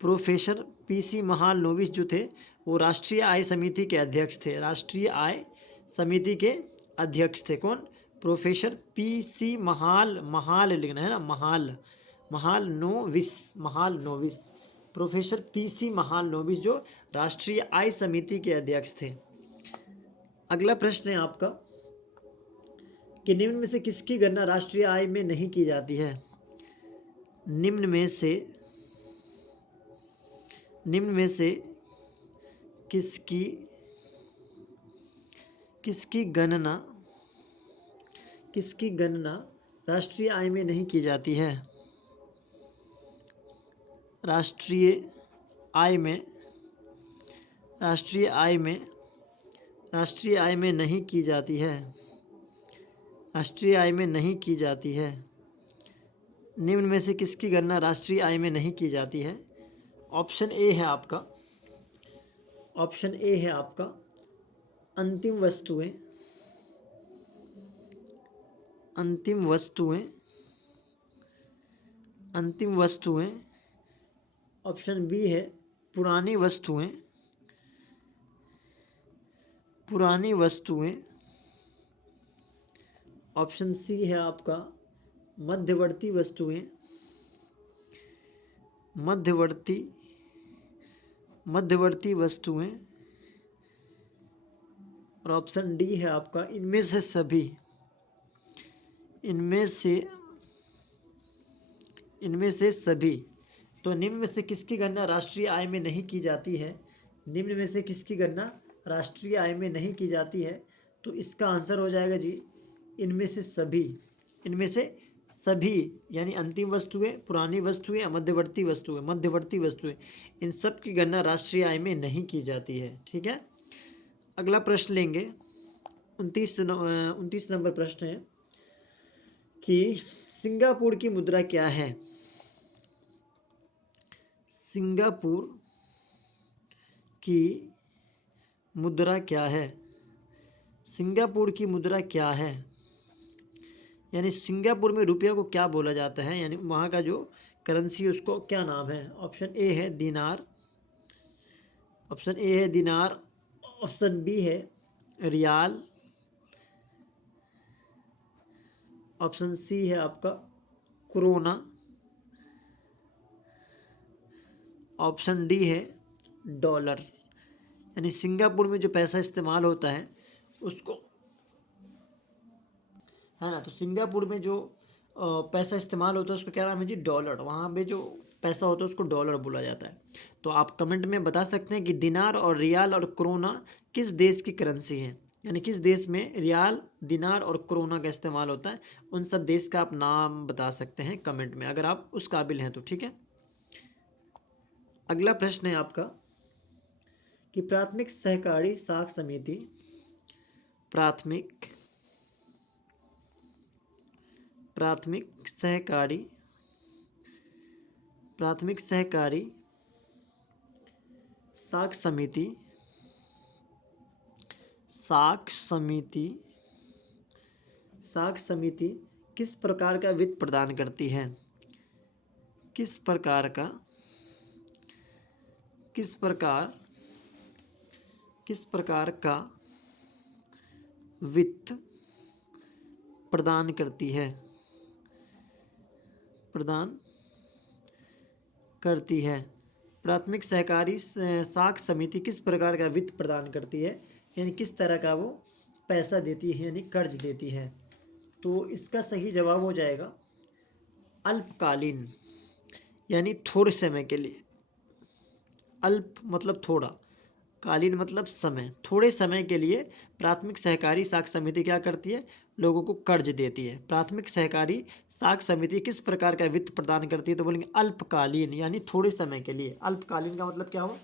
Professor PC Mahalanobis जो थे वो राष्ट्रीय आय समिति के अध्यक्ष थे। राष्ट्रीय आय समिति के अध्यक्ष थे कौन? प्रोफेसर पीसी महाल लिखना है ना, महालनोबिस। प्रोफेसर पीसी महालनोबिस जो राष्ट्रीय आय समिति के अध्यक्ष थे। अगला प्रश्न है आपका कि निम्न में से किसकी गणना राष्ट्रीय आय में नहीं की जाती है? निम्न में से किसकी गणना राष्ट्रीय आय में नहीं की जाती है? राष्ट्रीय आय में नहीं की जाती है। राष्ट्रीय आय में नहीं की जाती है। निम्न में से किसकी गणना राष्ट्रीय आय में नहीं की जाती है? ऑप्शन ए है आपका अंतिम वस्तुएं। ऑप्शन बी है पुरानी वस्तुएं। ऑप्शन सी है आपका मध्यवर्ती वस्तुएं। और ऑप्शन डी है आपका इनमें से सभी। तो निम्न में से किसकी गणना राष्ट्रीय आय में नहीं की जाती है? निम्न में से किसकी गणना राष्ट्रीय आय में नहीं की जाती है? तो इसका आंसर हो जाएगा जी इनमें से सभी यानी अंतिम वस्तुएं, पुरानी वस्तुएं, मध्यवर्ती वस्तुएं, इन सब की गणना राष्ट्रीय आय में नहीं की जाती है। ठीक है, अगला प्रश्न लेंगे। 29 नंबर प्रश्न है कि सिंगापुर की मुद्रा क्या है? सिंगापुर की मुद्रा क्या है? सिंगापुर की मुद्रा क्या है? यानी सिंगापुर में रुपये को क्या बोला जाता है, यानी वहाँ का जो करेंसी उसको क्या नाम है? ऑप्शन ए है दिनार, ऑप्शन बी है रियाल, ऑप्शन सी है आपका कोरोना, ऑप्शन डी है डॉलर। यानी सिंगापुर में जो पैसा इस्तेमाल होता है उसको, है ना, तो सिंगापुर में जो पैसा इस्तेमाल होता है उसको क्या नाम है जी? डॉलर। वहाँ पे जो पैसा होता है उसको डॉलर बोला जाता है। तो आप कमेंट में बता सकते हैं कि दिनार और रियाल और कोरोना किस देश की करेंसी है, यानी किस देश में रियाल, दिनार और कोरोना का इस्तेमाल होता है। उन सब देश का आप नाम बता सकते हैं कमेंट में, अगर आप उस काबिल हैं तो। ठीक है, अगला प्रश्न है आपका कि प्राथमिक सहकारी साख समिति, प्राथमिक सहकारी साख समिति किस प्रकार का वित्त प्रदान करती है? किस प्रकार का वित्त प्रदान करती है? प्राथमिक सहकारी साख समिति किस प्रकार का वित्त प्रदान करती है, यानी किस तरह का वो पैसा देती है, यानी कर्ज देती है। तो इसका सही जवाब हो जाएगा अल्पकालीन यानी थोड़े समय के लिए, अल्प मतलब थोड़ा, कालीन मतलब समय, थोड़े समय के लिए प्राथमिक सहकारी साख समिति क्या करती है, लोगों को कर्ज देती है। प्राथमिक सहकारी साख समिति किस प्रकार का वित्त प्रदान करती है, तो बोलेंगे अल्पकालीन यानी थोड़े समय के लिए। अल्पकालीन का मतलब क्या हुआ,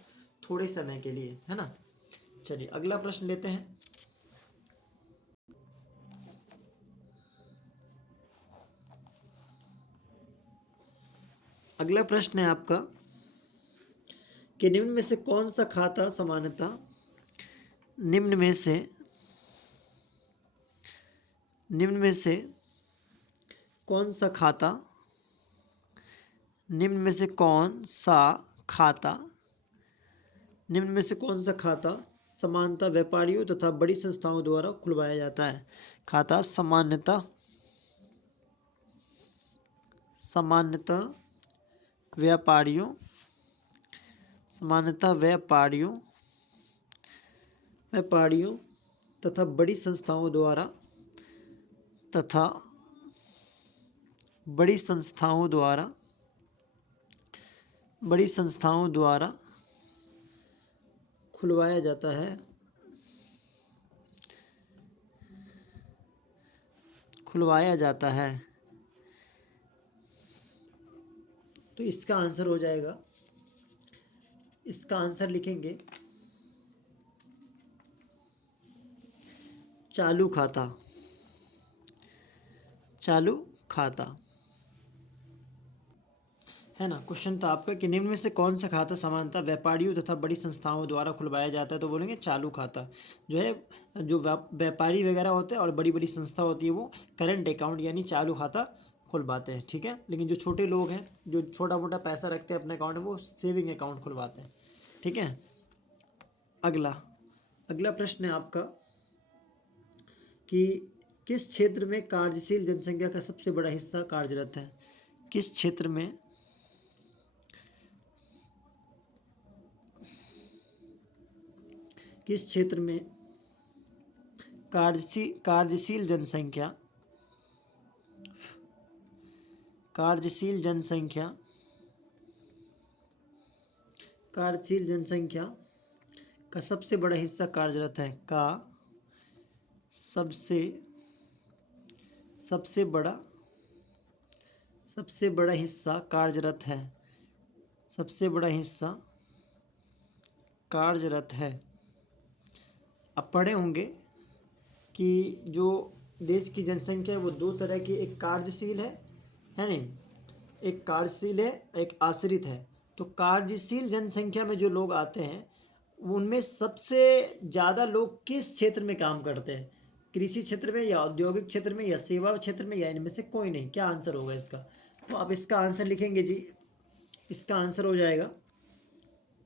थोड़े समय के लिए, है ना। चलिए अगला प्रश्न लेते हैं। अगला प्रश्न है आपका कि निम्न में से कौन सा खाता सामान्यतः, निम्न में से कौन सा खाता, निम्न में से कौन सा खाता, निम्न में से कौन सा खाता सामान्यतः व्यापारियों तथा बड़ी संस्थाओं द्वारा खुलवाया जाता है। खाता सामान्यतः व्यापारियों तथा बड़ी संस्थाओं द्वारा खुलवाया जाता है। तो इसका आंसर हो जाएगा, इसका आंसर लिखेंगे चालू खाता, है ना। क्वेश्चन था आपका कि निम्न में से कौन सा खाता सामान्यतः व्यापारियों तथा बड़ी संस्थाओं द्वारा खुलवाया जाता है, तो बोलेंगे चालू खाता। जो है, जो व्यापारी वगैरह होते हैं और बड़ी बड़ी संस्था होती है वो करंट अकाउंट यानी चालू खाता खुलवाते हैं, ठीक है। लेकिन जो छोटे लोग हैं, जो छोटा मोटा पैसा रखते हैं अपने अकाउंट में, वो सेविंग अकाउंट खुलवाते हैं, ठीक है। अगला प्रश्न है आपका कि किस क्षेत्र में कार्यशील जनसंख्या का सबसे बड़ा हिस्सा कार्यरत है। किस क्षेत्र में कार्यशील जनसंख्या का सबसे बड़ा हिस्सा कार्यरत है, का सबसे बड़ा हिस्सा कार्यरत है, सबसे बड़ा हिस्सा कार्यरत है। अब पढ़े होंगे कि जो देश की जनसंख्या है वो दो तरह की, एक कार्यशील है नहीं, एक कार्यशील है, एक आश्रित है। तो कार्यशील जनसंख्या में जो लोग आते हैं उनमें सबसे ज़्यादा लोग किस क्षेत्र में काम करते हैं, कृषि क्षेत्र में या औद्योगिक क्षेत्र में या सेवा क्षेत्र में, या इनमें से कोई नहीं। क्या आंसर होगा इसका, तो आप इसका आंसर लिखेंगे जी, इसका आंसर हो जाएगा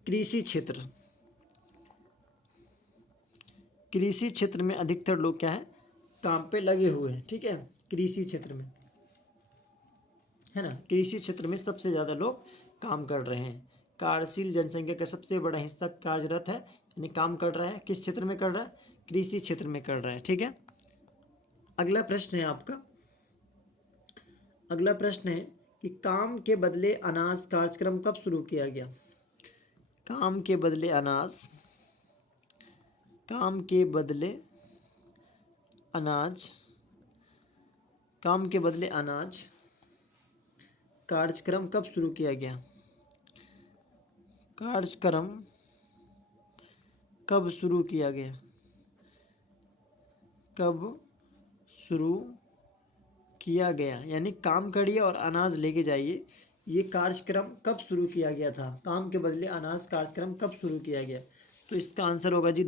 कृषि क्षेत्र। कृषि क्षेत्र में अधिकतर लोग क्या है, काम पे लगे हुए हैं, ठीक है। कृषि क्षेत्र में, है ना, कृषि क्षेत्र में सबसे ज़्यादा लोग काम कर रहे हैं। कार्यशील जनसंख्या का सबसे बड़ा हिस्सा कार्यरत है यानी काम कर रहा है। किस क्षेत्र में कर रहा है, कृषि क्षेत्र में कर रहा है, ठीक है। अगला प्रश्न है आपका, अगला प्रश्न है कि काम के बदले अनाज कार्यक्रम कब शुरू किया गया। काम के बदले अनाज कार्यक्रम कब शुरू किया गया, कार्यक्रम कब शुरू किया गया, यानी काम करिए और अनाज लेके जाइए, ये कार्यक्रम कब शुरू किया गया था। काम के बदले अनाज कार्यक्रम कब शुरू किया गया, तो इसका आंसर होगा जी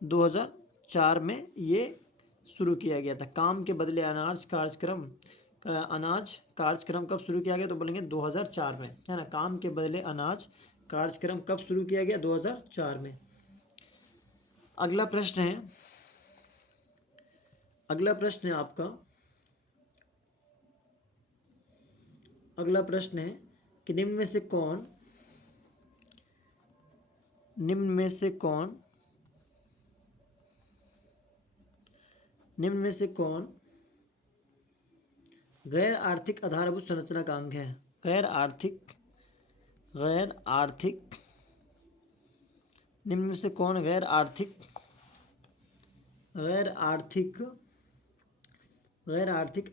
2004 में ये शुरू किया गया था। काम के बदले अनाज कार्यक्रम कब शुरू किया गया, तो बोलेंगे 2004 में, है ना। काम के बदले अनाज कार्यक्रम कब शुरू किया गया, 2004 में। अगला प्रश्न है आपका, अगला प्रश्न है कि निम्न में से कौन गैर आर्थिक आधारभूत संरचना का अंग है। गैर आर्थिक निम्न में से कौन गैर आर्थिक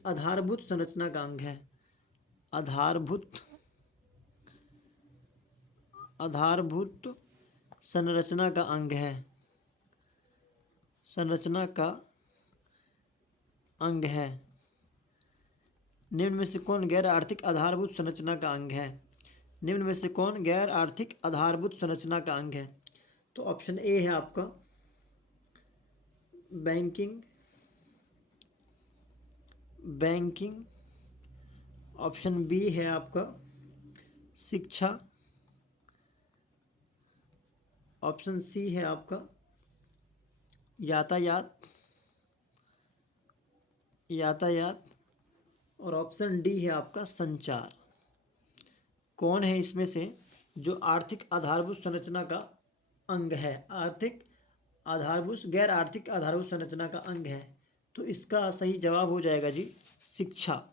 आधारभूत संरचना का अंग है। आधारभूत संरचना का अंग है। निम्न में से कौन गैर आर्थिक आधारभूत संरचना का अंग है। निम्न में से कौन गैर आर्थिक आधारभूत संरचना का अंग है। तो ऑप्शन ए है आपका बैंकिंग। ऑप्शन बी है आपका शिक्षा। ऑप्शन सी है आपका यातायात और ऑप्शन डी है आपका संचार। कौन है इसमें से जो आर्थिक आधारभूत संरचना का अंग है, गैर आर्थिक आधारभूत संरचना का अंग है। तो इसका सही जवाब हो जाएगा जी शिक्षा।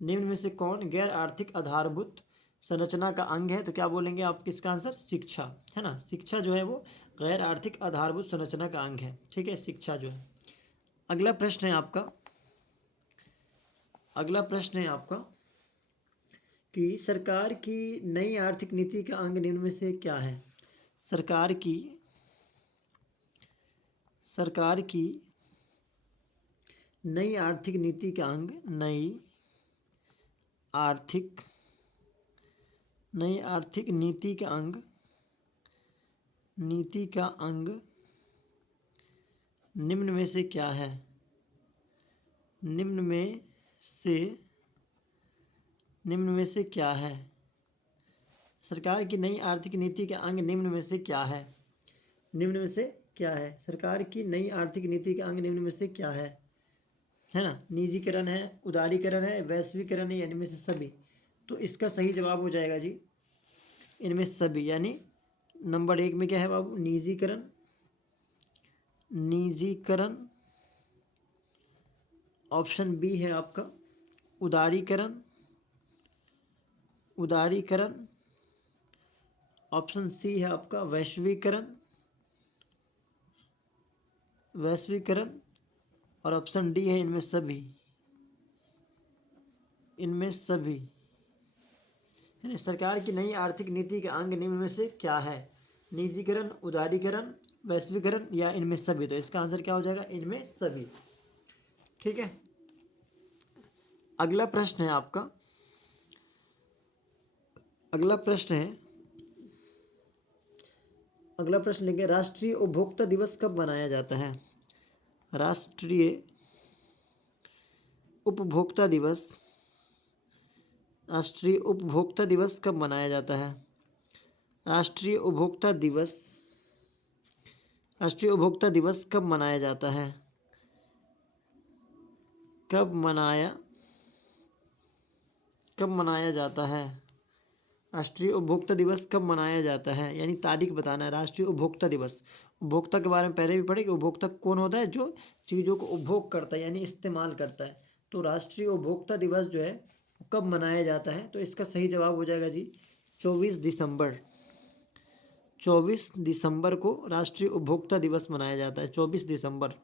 निम्न में से कौन गैर आर्थिक आधारभूत संरचना का अंग है। तो क्या बोलेंगे आप, किसका आंसर, शिक्षा, है ना। शिक्षा जो है वो गैर आर्थिक आधारभूत संरचना का अंग है। ठीक है, शिक्षा जो है। अगला प्रश्न है आपका कि सरकार की नई आर्थिक नीति का अंग निम्न में से क्या है। सरकार की नई आर्थिक नीति का अंग, नई आर्थिक नीति का अंग निम्न में से क्या है। निम्न में से क्या है। सरकार की नई आर्थिक नीति का अंग निम्न में से क्या है। सरकार की नई आर्थिक नीति का अंग निम्न में से क्या है ना। निजीकरण है, उदारीकरण है, वैश्वीकरण है, इनमें से सभी। तो इसका सही जवाब हो जाएगा जी इनमें सभी। यानी नंबर 1 में क्या है बाबू, निजीकरण। ऑप्शन बी है आपका उदारीकरण। ऑप्शन सी है आपका वैश्वीकरण और ऑप्शन डी है इनमें सभी। यानी सरकार की नई आर्थिक नीति के अंग निम्न में से क्या है। निजीकरण, उदारीकरण, वैश्वीकरण या इनमें सभी। तो इसका आंसर क्या हो जाएगा, इनमें सभी। ठीक है। अगला प्रश्न लेंगे, राष्ट्रीय उपभोक्ता दिवस कब मनाया जाता है। राष्ट्रीय उपभोक्ता दिवस कब मनाया जाता है। राष्ट्रीय उपभोक्ता दिवस कब मनाया जाता है। कब मनाया जाता है। राष्ट्रीय उपभोक्ता दिवस कब मनाया जाता है, यानी तारीख बताना है। राष्ट्रीय उपभोक्ता दिवस, उपभोक्ता के बारे में पहले भी पढ़े कि उपभोक्ता कौन होता है, जो चीज़ों को उपभोग करता है यानी इस्तेमाल करता है। तो राष्ट्रीय उपभोक्ता दिवस जो है कब मनाया जाता है। तो इसका सही जवाब हो जाएगा जी 24 दिसंबर को राष्ट्रीय उपभोक्ता दिवस मनाया जाता है। 24 दिसंबर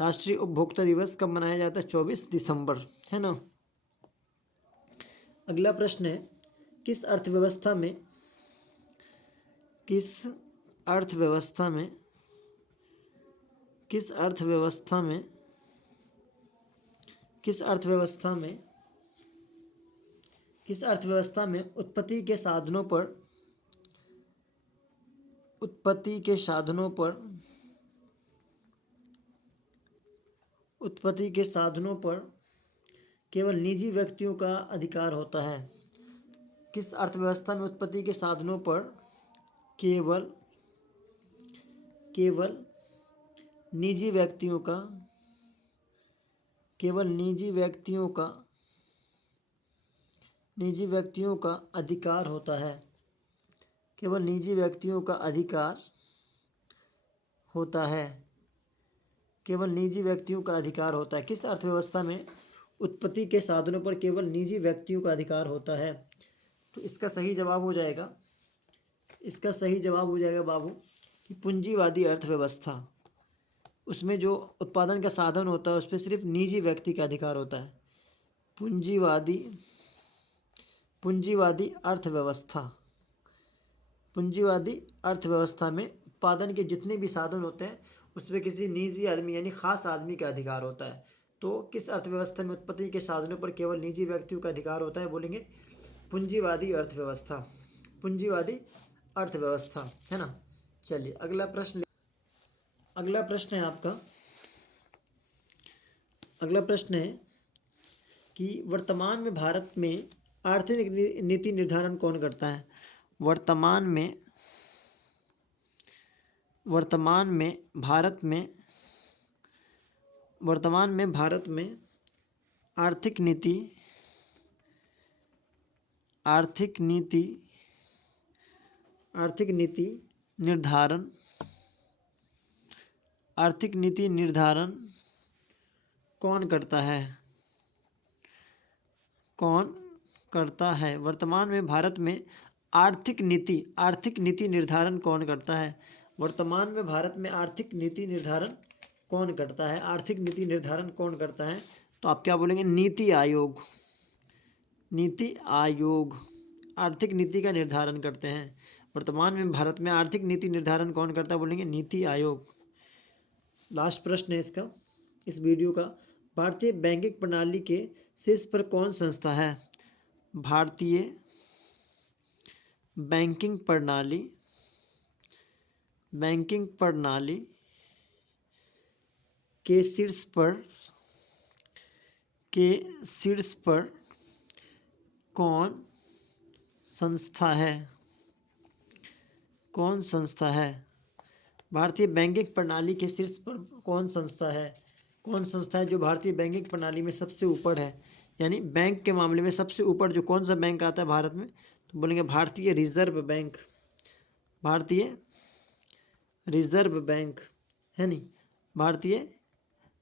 राष्ट्रीय उपभोक्ता दिवस कब मनाया जाता है, 24 दिसंबर, है ना। अगला प्रश्न है, किस अर्थव्यवस्था में उत्पत्ति के साधनों पर केवल निजी व्यक्तियों का अधिकार होता है। किस अर्थव्यवस्था में उत्पत्ति के साधनों पर केवल निजी व्यक्तियों का अधिकार होता है। केवल निजी व्यक्तियों का अधिकार होता है। किस अर्थव्यवस्था में उत्पत्ति के साधनों पर केवल निजी व्यक्तियों का अधिकार होता है? तो इसका सही जवाब हो जाएगा, बाबू कि पूंजीवादी अर्थव्यवस्था। उसमें जो उत्पादन का साधन होता है उस पर सिर्फ निजी व्यक्ति का अधिकार होता है। पूंजीवादी अर्थव्यवस्था में उत्पादन के जितने भी साधन होते हैं उसमें किसी निजी आदमी यानी खास आदमी का अधिकार होता है। तो किस अर्थव्यवस्था में उत्पत्ति के साधनों पर केवल निजी व्यक्तियों का अधिकार होता है? बोलेंगे पूंजीवादी अर्थव्यवस्था, है ना। चलिए अगला प्रश्न है आपका। अगला प्रश्न है कि वर्तमान में भारत में आर्थिक नीति निर्धारण कौन करता है? वर्तमान में भारत में आर्थिक नीति निर्धारण कौन करता है? वर्तमान में भारत में आर्थिक नीति निर्धारण कौन करता है? वर्तमान में भारत में आर्थिक नीति निर्धारण कौन करता है? तो आप क्या बोलेंगे? नीति आयोग आर्थिक नीति का निर्धारण करते हैं। वर्तमान में भारत में आर्थिक नीति निर्धारण कौन करता है? बोलेंगे नीति आयोग। लास्ट प्रश्न है इस वीडियो का। भारतीय बैंकिंग प्रणाली के शीर्ष पर कौन संस्था है? भारतीय बैंकिंग प्रणाली के शीर्ष पर कौन संस्था है? भारतीय बैंकिंग प्रणाली के शीर्ष पर कौन संस्था है? जो भारतीय बैंकिंग प्रणाली में सबसे ऊपर है, यानी बैंक के मामले में सबसे ऊपर जो कौन सा बैंक आता है भारत में? तो बोलेंगे भारतीय रिजर्व बैंक, है नहीं। भारतीय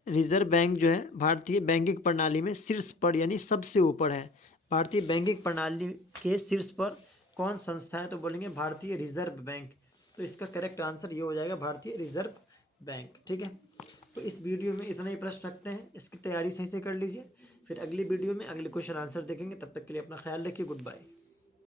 रिजर्व बैंक जो है भारतीय बैंकिंग प्रणाली में शीर्ष पर यानी सबसे ऊपर है। भारतीय बैंकिंग प्रणाली के शीर्ष पर कौन संस्था है? तो बोलेंगे भारतीय रिजर्व बैंक। तो इसका करेक्ट आंसर ये हो जाएगा भारतीय रिजर्व बैंक। ठीक है, तो इस वीडियो में इतना ही प्रश्न रखते हैं, इसकी तैयारी सही से कर लीजिए। फिर अगली वीडियो में अगले क्वेश्चन आंसर देखेंगे। तब तक के लिए अपना ख्याल रखिए। Good bye.